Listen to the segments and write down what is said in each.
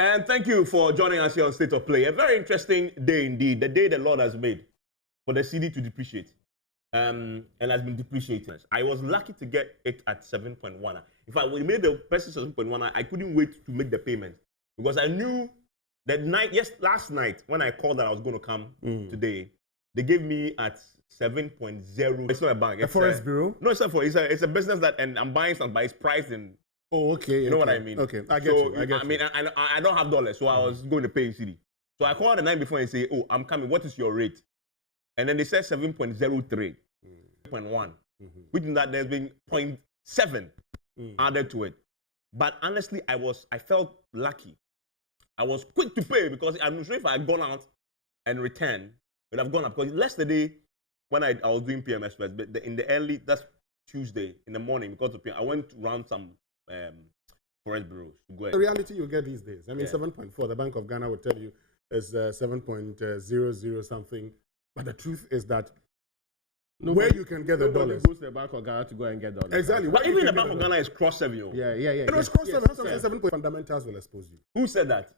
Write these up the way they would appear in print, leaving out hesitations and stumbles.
And thank you for joining us here on State of Play. A very interesting day indeed, the day the Lord has made for the cedi to depreciate and has been depreciating. I was lucky to get it at 7.1. In fact, when we made the price 7.1, I couldn't wait to make the payment because I knew that last night when I called that I was going to come today, they gave me at 7.0. It's not a bank. It's a forest bureau? No, it's not for. It's a business that, and I'm buying something, but it's priced in. Oh, okay. You know what I mean? Okay, I get you. I mean, I don't have dollars, so I was going to pay in cedi. So I called the night before and say, "Oh, I'm coming. What is your rate?" And then they said 7.03, 0.1, which means that there's been 0.7 added to it. But honestly, I felt lucky. I was quick to pay because I'm sure if I had gone out and returned, it would have gone up. Because yesterday, when I was doing PMS first, but in the early, that's Tuesday in the morning, because of I went around some forest bureaus to go. The reality you get these days, I mean, 7.4, the Bank of Ghana would tell you is 7.00 something. But the truth is that where you can get the dollars. Goes to the Bank of Ghana to go and get dollars. Exactly. But even the Bank of Ghana is cross-7. Yeah. It was cross-7. 7 fundamentals will expose you. Who said that?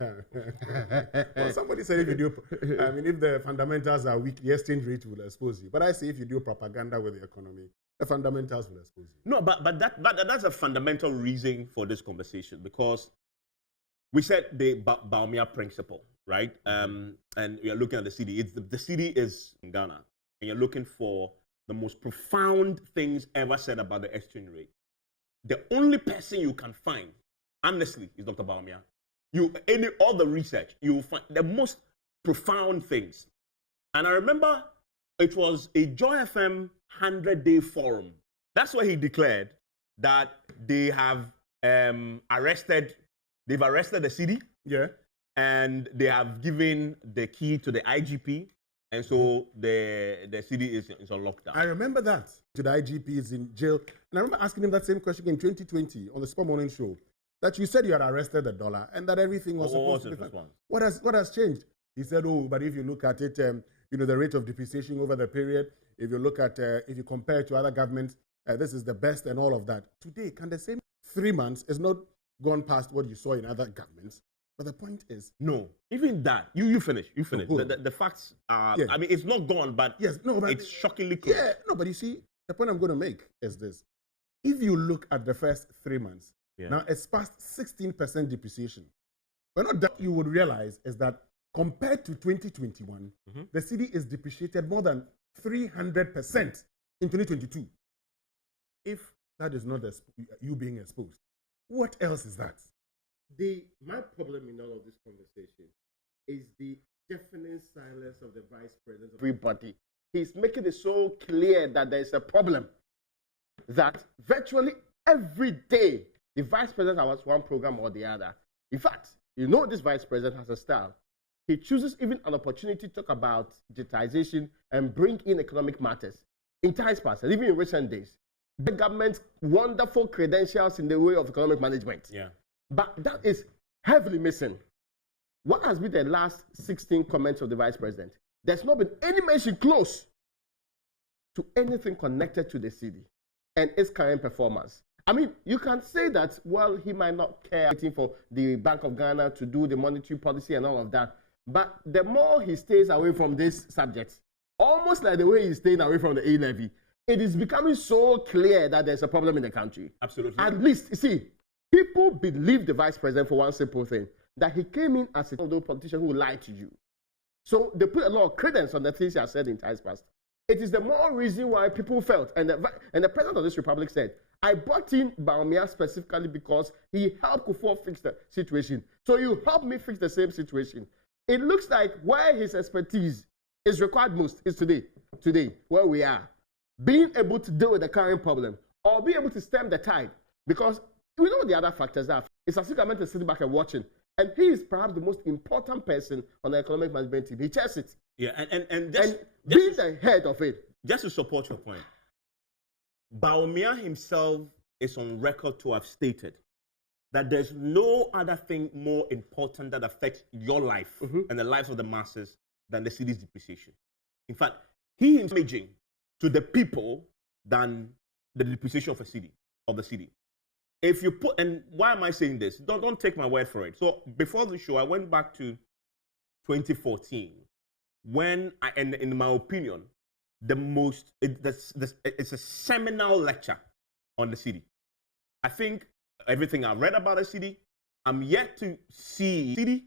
Well, somebody said if you do, I mean, if the fundamentals are weak, the exchange rate will expose you. But I say if you do propaganda with the economy, the fundamentals will expose you. No, but that's a fundamental reason for this conversation because we said the Baumier principle, right? And we are looking at the cedi. The cedi is in Ghana, and you're looking for the most profound things ever said about the exchange rate. The only person you can find, honestly, is Dr. Baumier. All the research, you will find the most profound things. And I remember it was a Joy FM 100-day forum. That's where he declared that they have arrested the cedi. Yeah. And they have given the key to the IGP. And so the cedi is on lockdown. I remember that. The IGP is in jail. And I remember asking him that same question in 2020 on the Sport Morning Show. That you said you had arrested the dollar and that everything was supposed to be fine. What has changed? He said, oh, but if you look at it, the rate of depreciation over the period, if you look at, if you compare it to other governments, this is the best and all of that. Today, can the same 3 months is not gone past what you saw in other governments? But the point is, no, even that, you finish. The facts are, I mean, it's not gone, but it's shockingly close. Yeah, no, but you see, the point I'm going to make is this. If you look at the first 3 months, now it's past 16% depreciation. But not that you would realize is that compared to 2021, the cedi is depreciated more than 300% in 2022. If that is not you being exposed, what else is that? My problem in all of this conversation is the deafening silence of the vice president of everybody. He's making it so clear that there is a problem that virtually every day the vice president has one program or the other. In fact, this vice president has a style. He chooses even an opportunity to talk about digitization and bring in economic matters in times past, and even in recent days. The government's wonderful credentials in the way of economic management. Yeah. But that is heavily missing. What has been the last 16 comments of the vice president? There's not been any mention close to anything connected to the cedi and its current performance. I mean, you can say that, well, he might not care waiting for the Bank of Ghana to do the monetary policy and all of that. But the more he stays away from this subject, almost like the way he's staying away from the A-levy, it is becoming so clear that there's a problem in the country. Absolutely. At least, you see, people believe the vice president for one simple thing, that he came in as a politician who lied to you. So they put a lot of credence on the things he has said in times past. It is the more reason why people felt, and the president of this republic said, I brought in Baumier specifically because he helped Kufuor fix the situation. So you helped me fix the same situation. It looks like where his expertise is required most is today, where we are. Being able to deal with the current problem or be able to stem the tide. Because we know what the other factors are. It's as if government is sitting back and watching. And he is perhaps the most important person on the economic management team. He chairs it. Yeah, and being the head of it. Just to support your point, Baumier himself is on record to have stated that there's no other thing more important that affects your life and the lives of the masses than the cedi's depreciation. In fact, he is imaging to the people than the depreciation of the cedi. if you put, and why am I saying this? Don't take my word for it. So before the show, I went back to 2014 when, in my opinion, it's a seminal lecture on the Cedi. I think everything I've read about the Cedi, I'm yet to see Cedi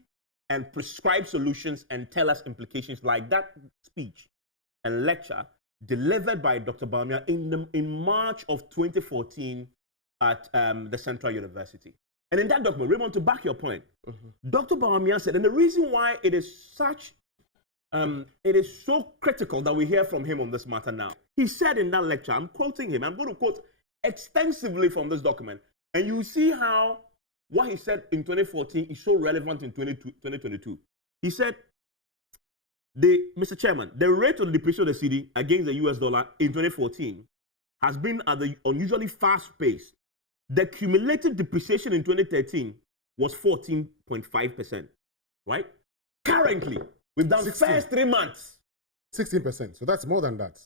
and prescribe solutions and tell us implications like that speech and lecture delivered by Dr. Baumier in March of 2014 at the Central University. And in that document, Raymond, to back your point, Dr. Baumier said, and the reason why it is so critical that we hear from him on this matter now. He said in that lecture, I'm quoting him, I'm going to quote extensively from this document, and you see how what he said in 2014 is so relevant in 2022. He said, Mr. Chairman, the rate of depreciation of the Cedi against the US dollar in 2014 has been at the unusually fast pace. The cumulative depreciation in 2013 was 14.5%, right? Currently, we've done 16. first 3 months. 16%, so that's more than that.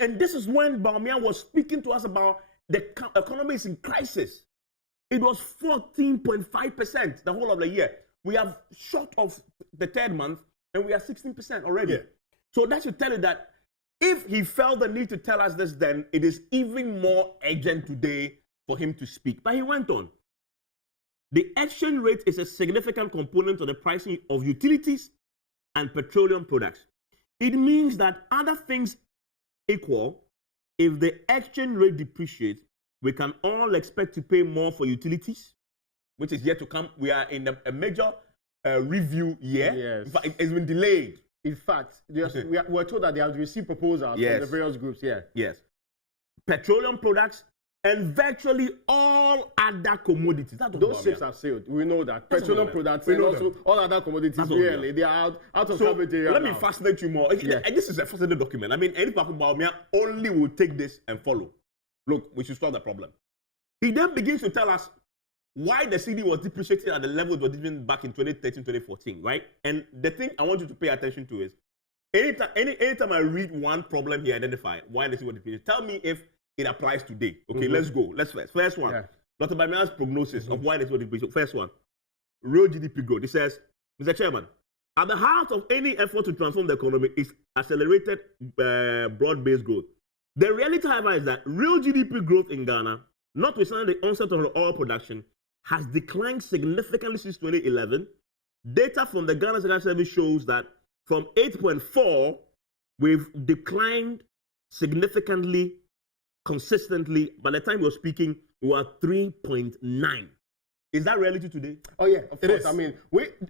And this is when Baumier was speaking to us about the economy is in crisis. It was 14.5% the whole of the year. We have short of the third month, and we are 16% already. Yeah. So that should tell you that if he felt the need to tell us this then, it is even more urgent today for him to speak. But he went on. The exchange rate is a significant component of the pricing of utilities and petroleum products. It means that other things equal, if the exchange rate depreciates, we can all expect to pay more for utilities, which is yet to come. We are in a major review year. Yes. In fact, it's been delayed. In fact, we're told that they have received proposals from the various groups here. Yes. Petroleum products and virtually all other commodities. Those ships have sailed. We know that. Petroleum products and also all other commodities, really, they are out of coverage area. Let me fascinate you more. Yeah. And this is a fascinating document. I mean, any Paco Bawumia only will take this and follow. Look, we should solve the problem. He then begins to tell us why the Cedi was depreciating at the level it was even back in 2013, 2014, right? And the thing I want you to pay attention to is, anytime I read one problem he identified, why the Cedi was depreciating, tell me if it applies today. Okay, let's go. First one. Yeah. Dr. Baumia's prognosis of why the Cedi was depreciating. First one, real GDP growth. He says, Mr. Chairman, at the heart of any effort to transform the economy is accelerated broad-based growth. The reality, however, is that real GDP growth in Ghana, notwithstanding the onset of oil production, has declined significantly since 2011. Data from the Ghana Secretariat Service shows that from 8.4, we've declined significantly, consistently. By the time we were speaking, we were 3.9. Is that reality today? Oh, yeah, of course. I mean,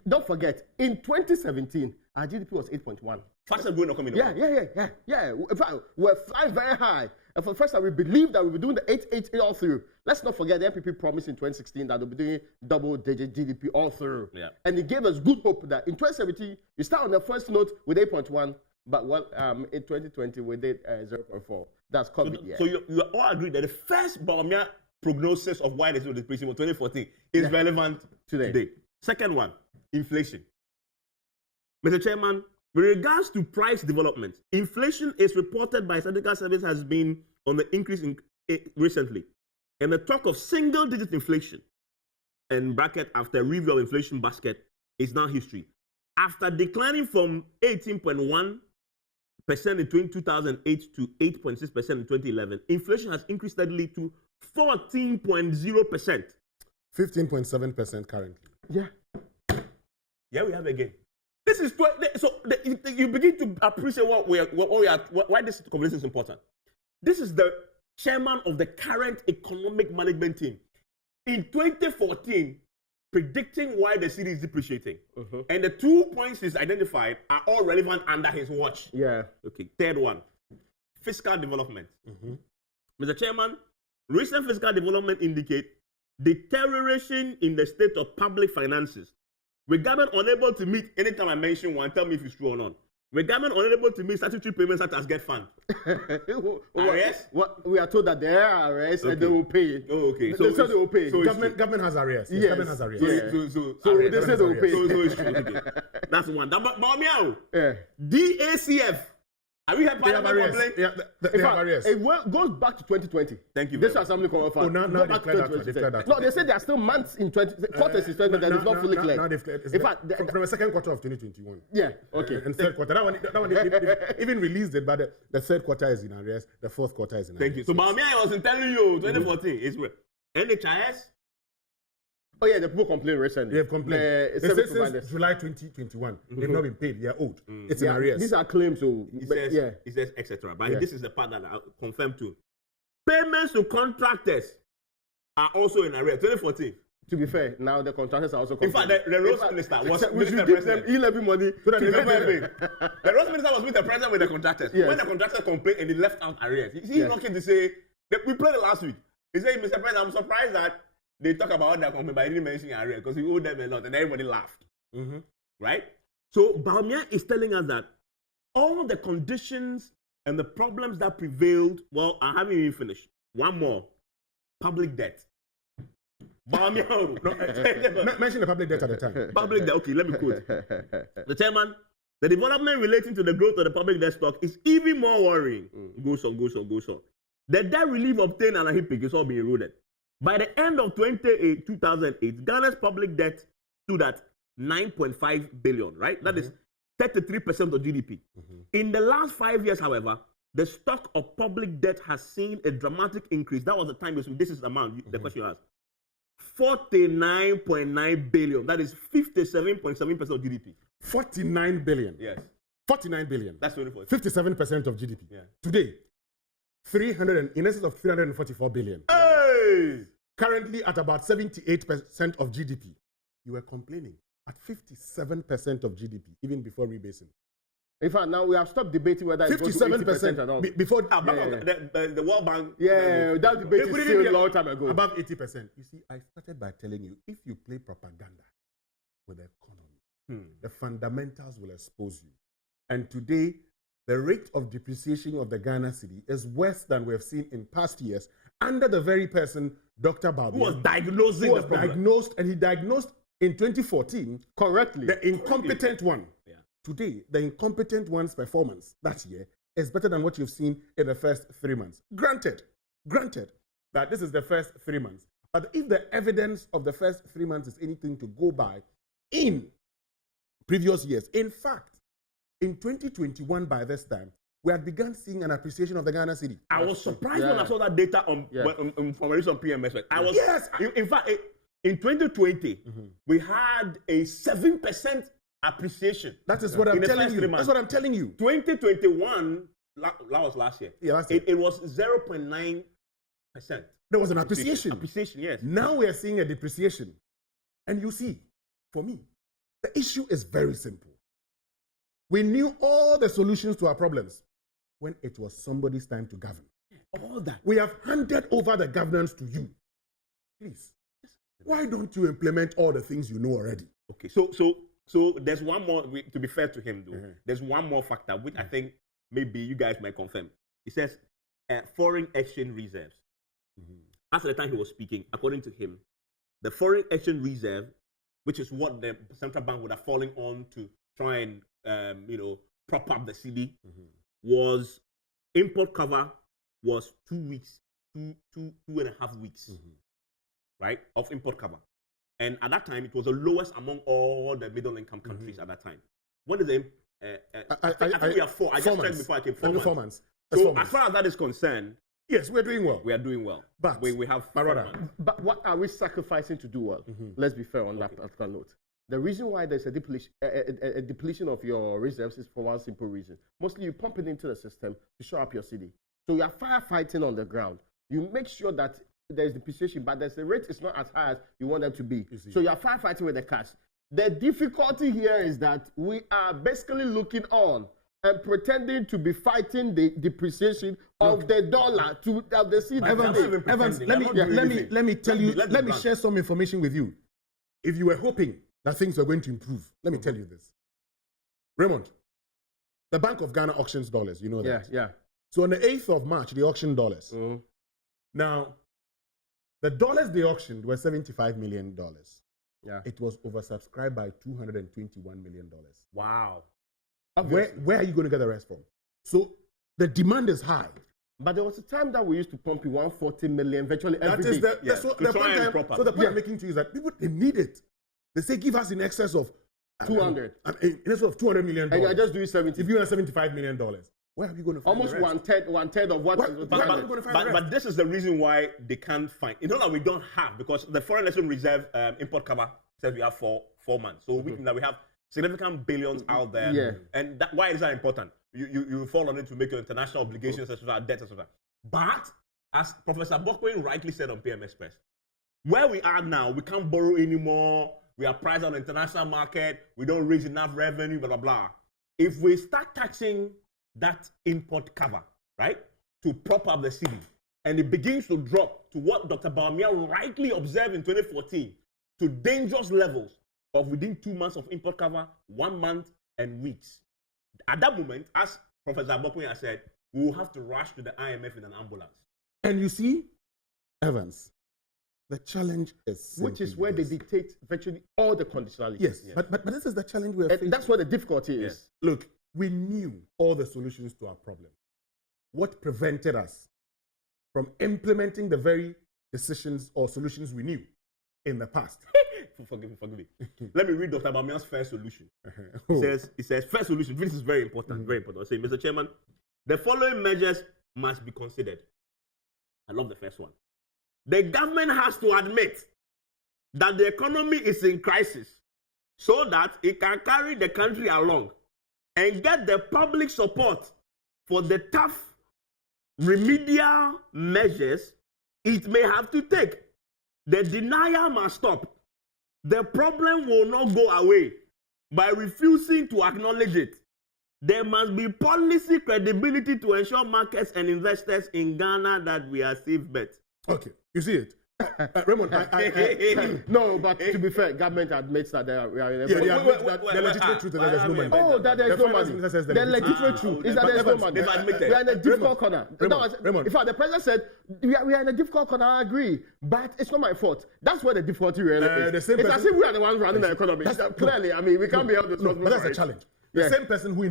don't forget, in 2017, our GDP was 8.1. Faster growing economy. Yeah. In fact, we're flying very high. And for the first time, we believe that we'll be doing the 8.8 all through. Let's not forget the NPP promised in 2016 that they'll be doing double-digit GDP all through. Yeah. And it gave us good hope that in 2017, you start on the first note with 8.1, but in 2020, we did 0.4. That's COVID. So you all agree that the first Bawumia prognosis of why the Cedi was depreciating in 2014 is relevant today. Second one, inflation. Mr. Chairman, with regards to price development, inflation is reported by Statistical Service has been on the increase recently. And the talk of single-digit inflation, and bracket after review of inflation basket, is now history. After declining from 18.1% in 2008 to 8.6% in 2011, inflation has increased steadily to 14.0%. 15.7% currently. Yeah. Yeah, we have again. This is you begin to appreciate why this conversation is important. This is the chairman of the current economic management team in 2014 predicting why the Cedi is depreciating. And the 2 points he's identified are all relevant under his watch. Yeah. Okay. Third one, fiscal development. Mr. Chairman, recent fiscal development indicate deterioration in the state of public finances. With government unable to meet, anytime I mention one, tell me if it's true or not. With government unable to meet statutory payments such as get fund. Arrears? We are told that there are arrears and they will pay. Oh, okay. They said they will pay. So government has arrears. Yes. Government has arrears. So they said they will pay. So it's true. Okay. That's one. Bawumia. DACF. Have you heard Parliament complain? Yeah, they have arrears. It goes back to 2020. Thank you. This was Assembly Common Fund. Oh, now they've cleared that. No, they said there are still months in quarters in 2020 that is not fully cleared. Now they've cleared. In fact, from the second quarter of 2021. Yeah, okay. And third quarter. That one they even released it, but the third quarter is in arrears. The fourth quarter is in arrears. Thank you. So Bawumia wasn't telling you 2014 is where NHIS. Oh yeah, the people complain recently. They have complained. Since July 2021, they've not been paid. They are owed. It's in arrears. These are claims. So it says etc. But this is the part that I confirmed too. Payments to contractors are also in arrears. 2014. To be fair, now the contractors are also. In fact, the roads minister was we should give them e-levy money. So that the roads minister was with the president with the contractors. Yes. When the contractors complained and he left out arrears, he's not going to say. We played it last week. He said, Mr. President, I'm surprised that they talk about their company, but I didn't mention arrears because we owed them a lot, and everybody laughed. Right? So Baumier is telling us that all the conditions and the problems that prevailed, well, I haven't even finished. One more. Public debt. Baumier. Mention the public debt at the time. Public debt. Okay, let me quote. The chairman, the development relating to the growth of the public debt stock is even more worrying. Goes on. The debt relief obtained at a HIPIC is all being eroded. By the end of 2008, Ghana's public debt stood at 9.5 billion, right? That is 33% of GDP. In the last 5 years, however, the stock of public debt has seen a dramatic increase. That was the time, this is the amount, the question you asked. 49.9 billion. That is 57.7% of GDP. 49 billion. Yes. 49 billion. That's 24. 57% of GDP. Yeah. Today, in excess of 344 billion. Hey! Currently at about 78% of GDP. You were complaining at 57% of GDP, even before rebasing. In fact, now we have stopped debating whether it's 57% or not. Before the World Bank. Yeah, that debate is still a long time ago. Above 80%. You see, I started by telling you, if you play propaganda with the economy, the fundamentals will expose you. And today, the rate of depreciation of the Ghana cedi is worse than we have seen in past years under the very person, Dr. Baumier, who was diagnosing the problem. He diagnosed in 2014 correctly the incompetent one. Yeah. Today, the incompetent one's performance that year is better than what you've seen in the first 3 months. Granted that this is the first 3 months. But if the evidence of the first 3 months is anything to go by in previous years, in fact, in 2021, by this time, we had begun seeing an appreciation of the Ghana cedi. I was surprised when I saw that data from a recent PMS. I was, in fact, in 2020, we had a 7% appreciation. That is what I'm telling you. That's what I'm telling you. 2021, that was last year. Yeah, last year. It was 0.9%. There was an appreciation. Appreciation, yes. Now we are seeing a depreciation. And you see, for me, the issue is very simple. We knew all the solutions to our problems when it was somebody's time to govern. All that. We have handed over the governance to you. Please, why don't you implement all the things you know already? Okay, so there's one more, to be fair to him though, there's one more factor which I think maybe you guys might confirm. He says foreign exchange reserves. After the time he was speaking, according to him, the foreign exchange reserve, which is what the central bank would have fallen on to try and prop up the cedi, was import cover was 2 weeks, two and a half weeks, right, of import cover. And at that time, it was the lowest among all the middle income countries at that time. What is the I think we have 4. I just checked before I came. 4 months. So as far as that is concerned, yes, we're doing well. We are doing well. But we have but what are we sacrificing to do well? Let's be fair on that particular note. The reason why there's a depletion of your reserves is for one simple reason. Mostly you pump it into the system to show up your cedi. So you are firefighting on the ground. You make sure that there's depreciation, but the rate is not as high as you want them to be. So you are firefighting with the cash. The difficulty here is that we are basically looking on and pretending to be fighting the depreciation of the dollar to of the cedi. Evans, let me tell you, let me share some information with you. If you were hoping that things were going to improve, let me tell you this. Raymond, the Bank of Ghana auctions dollars, you know that? Yeah. So on the 8th of March, they auctioned dollars. Now, the dollars they auctioned were $75 million. Yeah. It was oversubscribed by $221 million. Wow. Where are you going to get the rest from? So the demand is high. But there was a time that we used to pump in 140 million virtually every day. So the point I'm making to you is that people, they need it. They say give us in excess of 200. In excess of $200 million. And you're just doing 70. If you have $75 million, where are you going to find almost the rest? one third of what is but this is the reason why they can't find. You know that we don't have, because the foreign exchange reserve import cover says we have 4 months. So we have significant billions out there. Yeah. And why is that important? You fall on it to make your international obligations, etc., debts, etc. But as Professor Baumier rightly said on PM Express, where we are now, we can't borrow anymore. We are priced on the international market. We don't raise enough revenue, blah, blah, blah. If we start touching that import cover, right, to prop up the city, and it begins to drop to what Dr. Baumier rightly observed in 2014, to dangerous levels of within 2 months of import cover, 1 month and weeks. At that moment, as Professor Baumier said, we will have to rush to the IMF in an ambulance. And you see, Evans, the challenge is which is where they dictate virtually all the conditionalities. Yes. But this is the challenge we're facing. That's where the difficulty is. Look, we knew all the solutions to our problem. What prevented us from implementing the very decisions or solutions we knew in the past? Forgive me. Let me read Dr. Baumier's first solution. He says, first solution, this is very important, very important. Say, Mr. Chairman, the following measures must be considered. I love the first one. The government has to admit that the economy is in crisis so that it can carry the country along and get the public support for the tough remedial measures it may have to take. The denial must stop. The problem will not go away by refusing to acknowledge it. There must be policy credibility to ensure markets and investors in Ghana that we are safe bets. Okay, you see it. Raymond, no, but to be fair, government admits that we are in a the legitimate truth is that there's no money. Oh, that there's no money. The legitimate truth is that there's no money. We are in a difficult corner. In fact, the president said we are in a difficult corner. I agree, but it's not my fault. That's where the difficulty really is. It's as if we are the ones running the economy. Clearly, I mean, we can't be held responsible. But that's a challenge. The same person who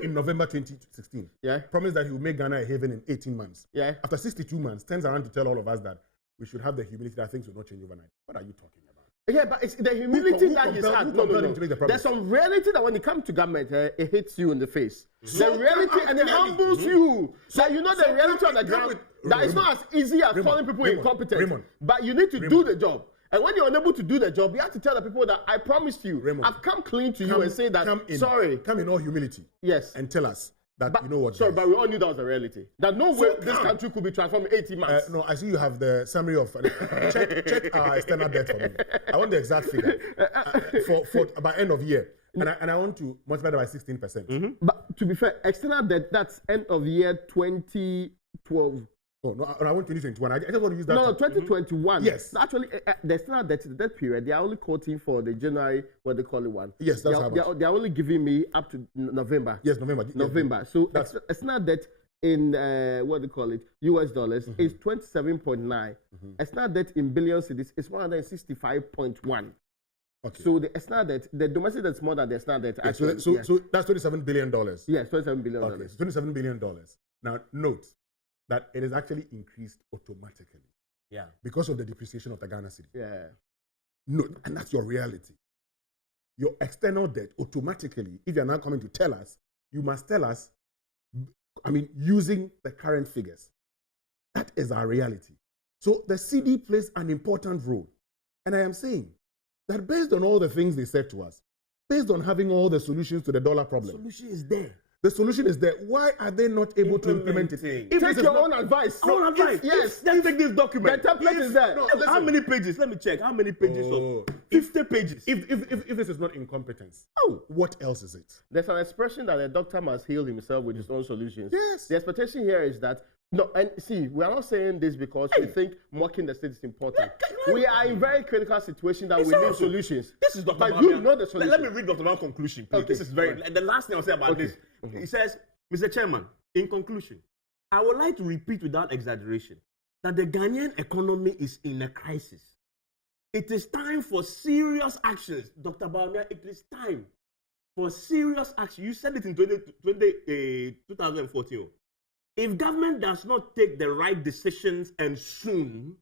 in November 2016 promised that he would make Ghana a haven in 18 months. After 62 months, turns around to tell all of us that we should have the humility that things will not change overnight. What are you talking about? Yeah, but it's the humility that he's had. No. There's some reality that when it comes to government, it hits you in the face. The reality, and it humbles you. So you know the reality on the ground, that it's not as easy as calling people incompetent. But you need to do the job. And when you're unable to do the job, you have to tell the people that I promised you, I've come clean to you and say that, come in all humility. Yes. And tell us that you know what. Sorry, but we all knew that was a reality. That no way this country could be transformed in 18 months. No, I see you have the summary of, check our external debt for me. I want the exact figure for by end of year. And I want to multiply that by 16%. But to be fair, external debt, that's end of year 2012. Oh, no, I want 2021. I just want to use that. No, 2021. Yes. Actually, the external debt, that period, they are only quoting for the January, what they call it one. Yes, that's how much. They are only giving me up to November. Yes, November. November. So external debt in, what they call it, US dollars, is 27.9. External debt in billion cedis is 165.1. Okay. So the external debt, the domestic debt is more than the external debt. Actually, so that's $27 billion. Yes, $27 billion. Okay, so $27 billion. Now, note that it is actually increased automatically. Yeah. Because of the depreciation of the Ghana cedi. Yeah. No, and that's your reality. Your external debt automatically, if you're now coming to tell us, you must tell us, using the current figures. That is our reality. So the cedi plays an important role. And I am saying that based on all the things they said to us, based on having all the solutions to the dollar problem. The solution is there. The solution is there. Why are they not able to implement it? Take your own advice. Own advice. Yes. Let's take this document. The template is there. No, how many pages? Let me check. How many pages of 50 pages? If this is not incompetence, what else is it? There's an expression that a doctor must heal himself with his own solutions. Yes. The expectation here is that and see, we are not saying this because we think mocking the state is important. We are in very critical situation that we need solutions. This is Dr. But you know the solution. Let me read Dr. Baumia's conclusion, please. This is the last thing I'll say about this. He says, Mr. Chairman, in conclusion, I would like to repeat without exaggeration that the Ghanaian economy is in a crisis. It is time for serious actions. Dr. Baumier, it is time for serious action. You said it in 2014. If government does not take the right decisions and soon,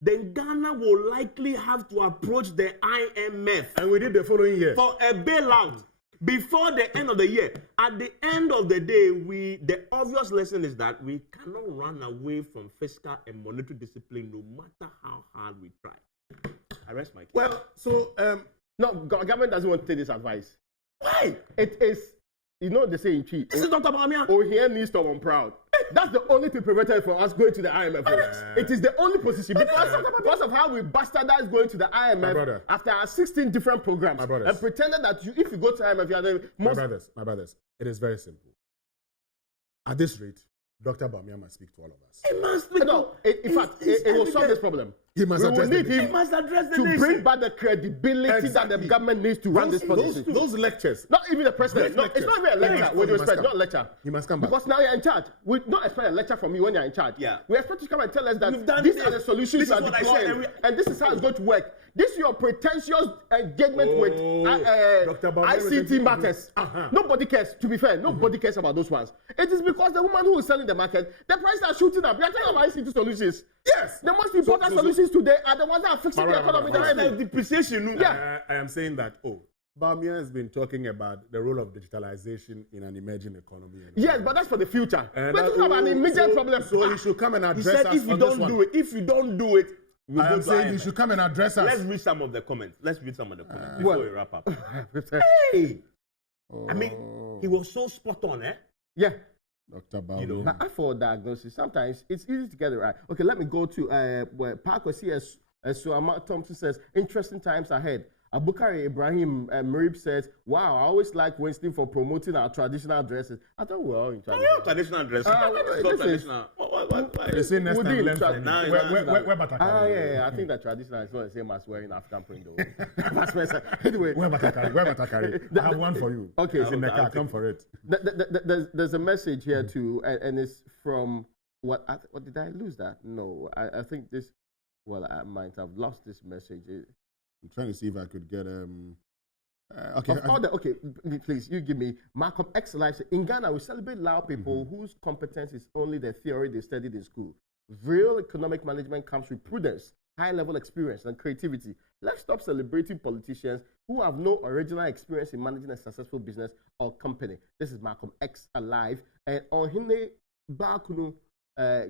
then Ghana will likely have to approach the IMF. And we did the following year. For a bailout before the end of the year. At the end of the day, the obvious lesson is that we cannot run away from fiscal and monetary discipline no matter how hard we try. I rest my case. Well, so, no, government doesn't want to take this advice. Why? It is, they say in Chi. This is Dr. Bawumia. Oh, here needs to be proud. That's the only thing prevented from us going to the IMF. It is the only position because of how we bastardized going to the IMF after our 16 different programs and pretended that if you go to IMF, you are the most. My brothers, it is very simple. At this rate, Dr. Baumier must speak to all of us. He must speak. No, in fact, it will solve this problem. He must address the nation. He must address the to nation. bring back the credibility that the government needs to run this policy. Those lectures. Not even the president. No, it's not even a lecture. With respect, not lecture. He must come back. Because now you're in charge. We don't expect a lecture from you when you're in charge. Yeah. We expect you to come and tell us that these are the solutions you are deploying. And this is how it's going to work. This is your pretentious engagement with ICT matters. Nobody cares. To be fair, nobody cares about those ones. It is because the woman who is selling the market, the prices are shooting up. You are talking about ICT solutions. Yes. The most important solutions today are the ones that are fixing the economy. Like depreciation. Yeah. I am saying that, Baumier has been talking about the role of digitalization in an emerging economy. Yes, but that's for the future. We're talking about an immediate problem. So he should come and address us. He said if you don't do it, I am saying you should come and address us. Let's read some of the comments. Before we wrap up. Hey! I mean, he was so spot on, eh? Yeah. Dr. Baumier. Now, for diagnosis, sometimes it's easy to get it right. Okay, let me go to where Parker CS Suama Thompson says, interesting times ahead. Abukari Ibrahim Marib says, wow, I always like Winston for promoting our traditional dresses. I thought we're all in traditional dresses. Traditional. What? They say next time, learn from me. Yeah. I think that traditional is not the same as wearing African print, though. Anyway. Where Batakari? I have one for you. Okay. It's in the car. Come for it. There's a message here, too, and it's from, what did I lose that? No, I think this, I might have lost this message. I'm trying to see if I could get okay, please, you give me Malcolm X Life. In Ghana, we celebrate loud people whose competence is only the theory they studied in school. Real economic management comes with prudence, high-level experience, and creativity. Let's stop celebrating politicians who have no original experience in managing a successful business or company. This is Malcolm X Alive. And on Hine Bakunu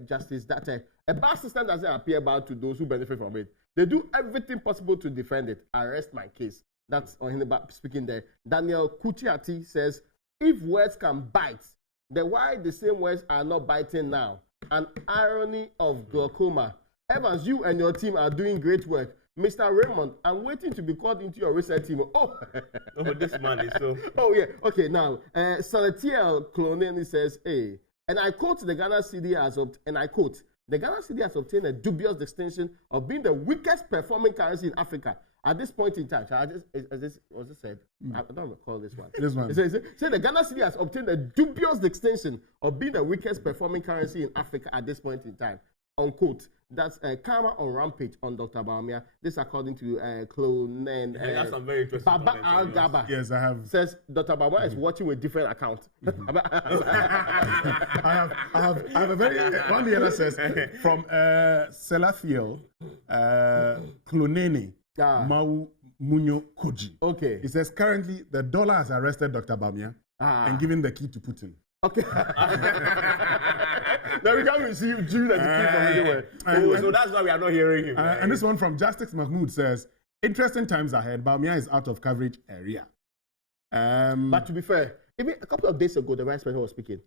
Justice, that a bar system doesn't appear bad to those who benefit from it. They do everything possible to defend it. I rest my case. That's on him speaking there. Daniel Kuchiati says, if words can bite, then why the same words are not biting now? An irony of glaucoma. Evans, you and your team are doing great work. Mr. Raymond, I'm waiting to be called into your research team. This man is so... Oh, yeah. Okay, now, Salatiel Cloneni says, hey, and I quote the Ghana Cedi the Ghana Cedi has obtained a dubious distinction of being the weakest performing currency in Africa at this point in time. Was this said? I don't recall this one. This one. It says the Ghana Cedi has obtained a dubious distinction of being the weakest performing currency in Africa at this point in time. Unquote. That's Karma on Rampage on Dr. Baumier. This according to Clonen. That's some very interesting Baba Al Gaba. Yes, I have. Says Dr. Baumier is watching with different account. I have a very one the other says from Selathiel Cloneni Mau Munyo Koji. Okay. He says currently the dollar has arrested Dr. Baumier and given the key to Putin. Okay. Now we can't receive June as a key from anywhere. So that's why we are not hearing him. And this one from Justice Mahmoud says, interesting times ahead. Baumier is out of coverage area. But to be fair, even a couple of days ago, the vice president was speaking.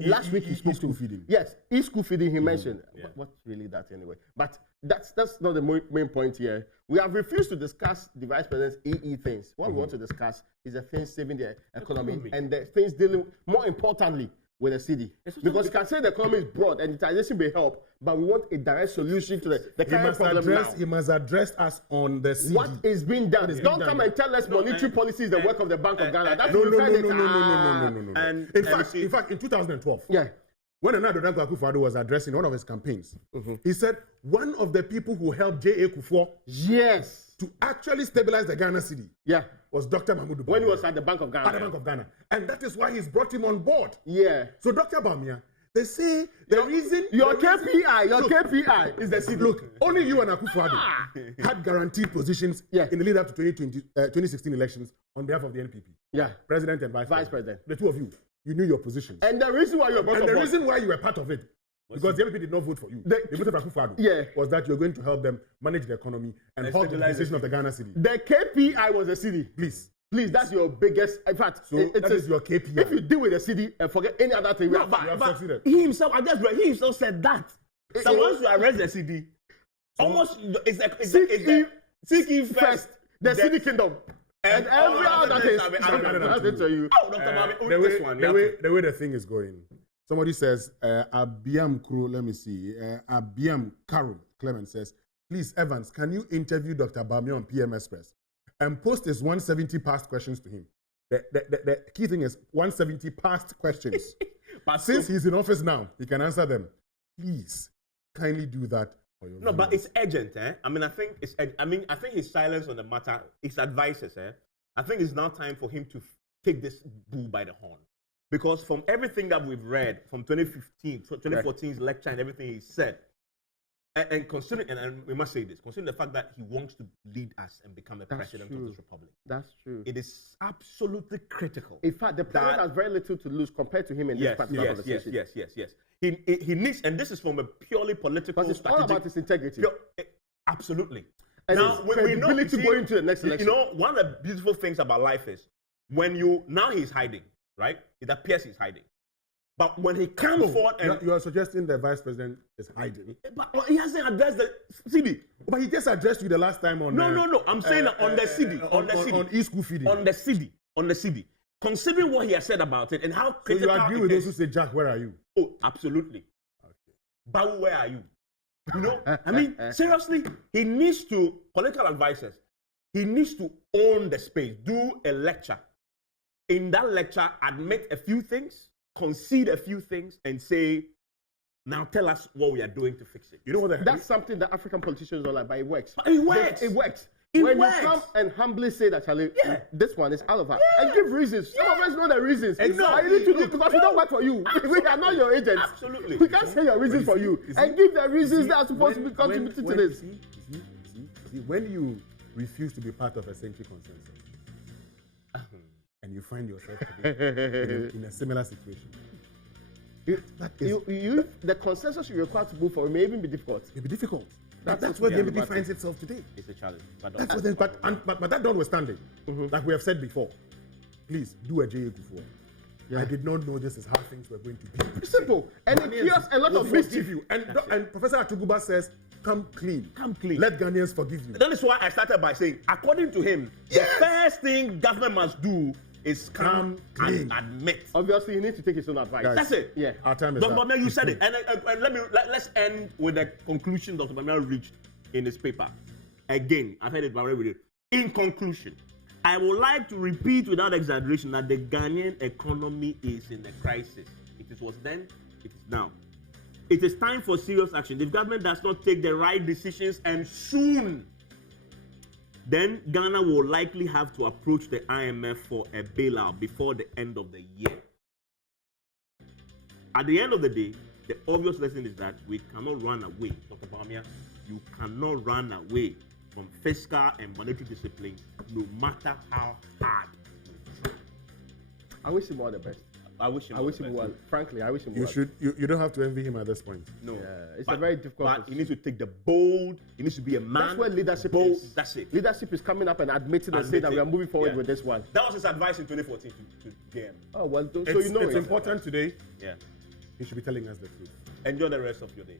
Last week he spoke school feeding. Yes, school feeding he mentioned. Yeah. What's really that anyway? But that's not the main point here. We have refused to discuss the vice president's EE things. What we want to discuss is the things saving the economy and the things dealing, more importantly, with the city. Because you can say the economy is broad and digitization may help, but we want a direct solution to the current problem now. He must address us on the city. What is being done? Don't come and tell us monetary policy is the work of the Bank of Ghana. That's No. In fact, in 2012, when Nana Danko Akufo-Addo was addressing one of his campaigns, he said one of the people who helped J.A. Kufuor to actually stabilize the Ghana city was Dr. Mahmoud Bawumia. When he was at the Bank of Ghana. At the Bank of Ghana. And that is why he's brought him on board. Yeah. So Dr. Bawumia, they say the reason... Your KPI is the city. Look, only you and Akufo-Addo had guaranteed positions in the lead up to 2016 elections on behalf of the NPP. Yeah. President and Vice President. The two of you. You knew your positions. And the reason why you were And the reason why you were part of it, because the NPP did not vote for you. They voted for Akufo-Addo. Was that you're going to help them manage the economy and halt the decision of the Ghana city. The KPI was the city. Please, that's your biggest. In fact, so that is your KPI. If you deal with the city and forget any other thing, but he himself, he himself said that. So once you arrest the city, almost seek first the city kingdom. And every other thing. The way the thing is going. Somebody says, Abiam Kro, let me see. Abiam Karo Clement says, please, Evans, can you interview Dr. Baumier on PM Express and post his 170 past questions to him? The key thing is 170 past questions. But since he's in office now, he can answer them. Please, kindly do that. No, but it's urgent, eh? I think his silence on the matter, his advices, eh? I think it's now time for him to take this bull by the horn. Because from everything that we've read from 2014's lecture and everything he said, and considering, and we must say this, considering the fact that he wants to lead us and become a president of this republic. That's true. It is absolutely critical. In fact, the president has very little to lose compared to him in this particular conversation. Yes. He needs, and this is from a purely political strategy. It's all about his integrity. Absolutely. And now, we know to go into the next election. You know, one of the beautiful things about life is when now he's hiding, right? It appears he's hiding. But when he comes forward and... You are suggesting the vice president is hiding? But he hasn't addressed the Cedi. But he just addressed you the last time on... No. I'm saying on the Cedi. On e-school feeding. On the Cedi. Considering what he has said about it and how critical... So you agree with those who say, Jack, where are you? Oh, absolutely. Okay. Bawu, where are you? You know, seriously, he needs to, political advisors, he needs to own the space, do a lecture. In that lecture, admit a few things, concede a few things, and say, now tell us what we are doing to fix it. You know what? That's something that African politicians don't like, but it works. But it works. It works. When you come and humbly say that, Charlie, this one is out of her, and give reasons. Some of us know the reasons. Exactly. You need to do because we don't work for you. We are not your agents. Absolutely. We can't say your reasons for you and give the reasons that are supposed to be contributing to this. When you refuse to be part of a century consensus, and you find yourself today in a similar situation, the consensus you require to move forward may even be difficult. It may be difficult. That's where the NPP finds itself today. It's a challenge. But that notwithstanding, like we have said before, please do a JA before. I did not know this is how things were going to be. It's simple. And it cures a lot of mischief. And Professor Atuguba says, come clean. Come clean. Let Ghanaians forgive you. That is why I started by saying, according to him, the first thing government must do is come and admit. Obviously, he needs to take his own advice. Guys, that's it. Yeah. Our time is Dr. up. Baumier, you said it. And let's end with the conclusion Dr. Baumier reached in his paper. Again, I've heard it already. In conclusion, I would like to repeat without exaggeration that the Ghanaian economy is in a crisis. It was then, it is now. It is time for serious action. If government does not take the right decisions and soon, then Ghana will likely have to approach the IMF for a bailout before the end of the year. At the end of the day, the obvious lesson is that we cannot run away. Dr. Baumier, you cannot run away from fiscal and monetary discipline, no matter how hard. I wish him all the best. I wish him well. Frankly, I wish him well. You don't have to envy him at this point. No. It's a very difficult But he needs to take the bold, he needs to be a man. That's where leadership is. That's it. Leadership is coming up and admitting and saying that we are moving forward with this one. That was his advice in 2014 to JM. Oh, well, so you know it's important today. Yeah. He should be telling us the truth. Enjoy the rest of your day.